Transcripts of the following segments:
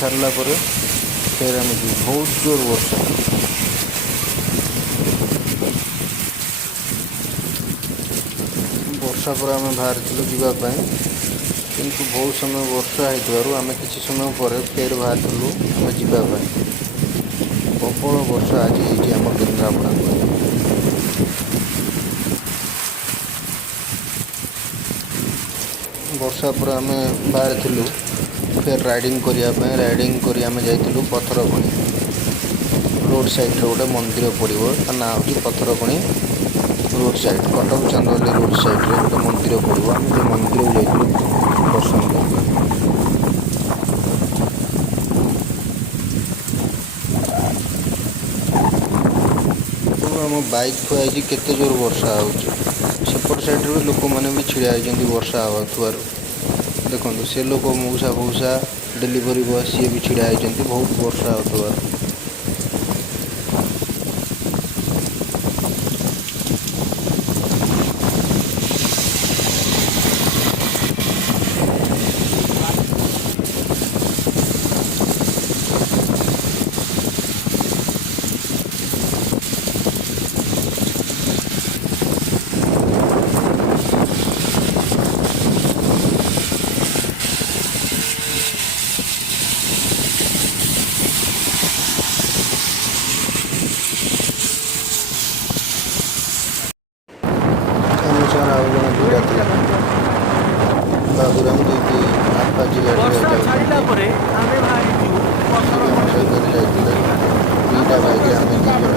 छाड़ला फिर आम बहुत जोर वर्षा वर्षा पर आम बाहर जावाई किंतु बहुत समय वर्षा हो आम किसी समय पर फिर बाहर आम जावाई प्रबल वर्षा आज ये आम केन्द्रापड़ा वर्षा पर आम बाहर थिलु फिर राइडिंग करने राइडिंग कर आम जाइलु पथरखणी रोड साइड गोटे मंदिर पड़ो ता ना हूँ Patharkhani road side Cuttack Chandoli road side रे गोटे मंदिर पड़ो आम से मंदिर को जाइलु दर्शन करने आम बाइक थुआई केते जोर वर्षा होपट साइड भी लोक मैंने भी छिड़ा होती वर्षा हवा देखो से लोक मऊसा फौसा डेलीवरी बॉय सी भी छिड़ा होती बहुत वर्षा हो अनुसार आउ जन दुईटा थी बाबूराम जी आपाची गाड़ी सहित दुईटा बाइक आम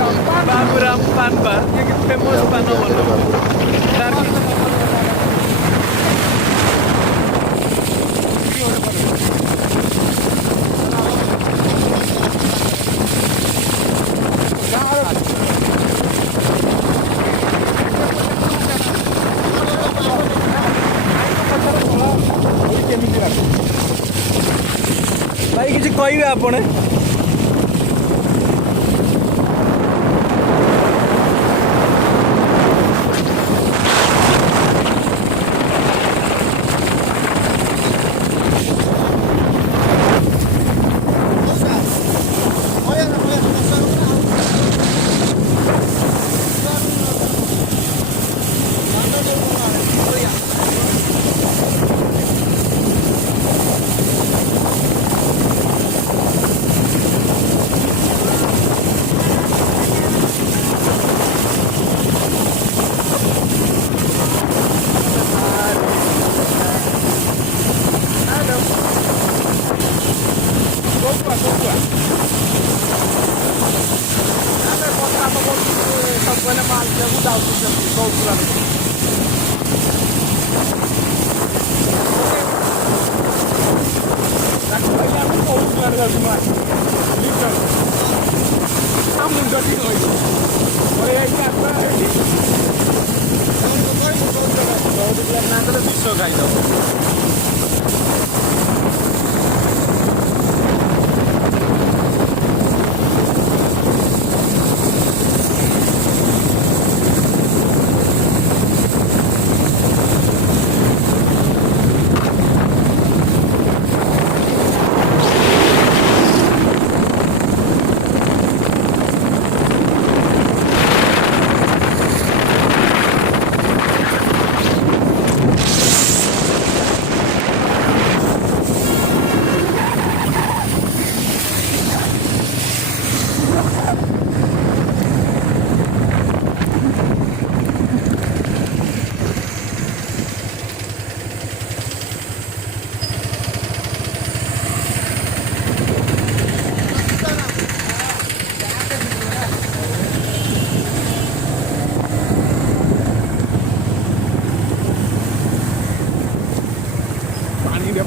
भाई किसी कहबे आपने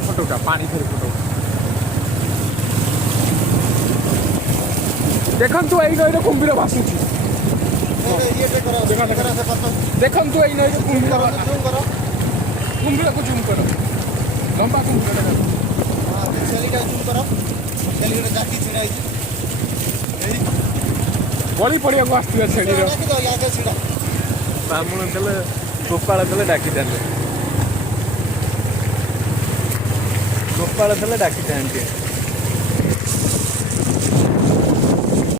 फोटोटा पानी थोड़ी फोटो देखु ये नईर कुंभीर भाषुची देखु ये नईर कुंभीर को जूम कर लंबा कुंभीर बड़ी पड़िया को आसुआ छेड़ी ब्राह्मण देले गोपाल देले डाकी गोपाल डाकी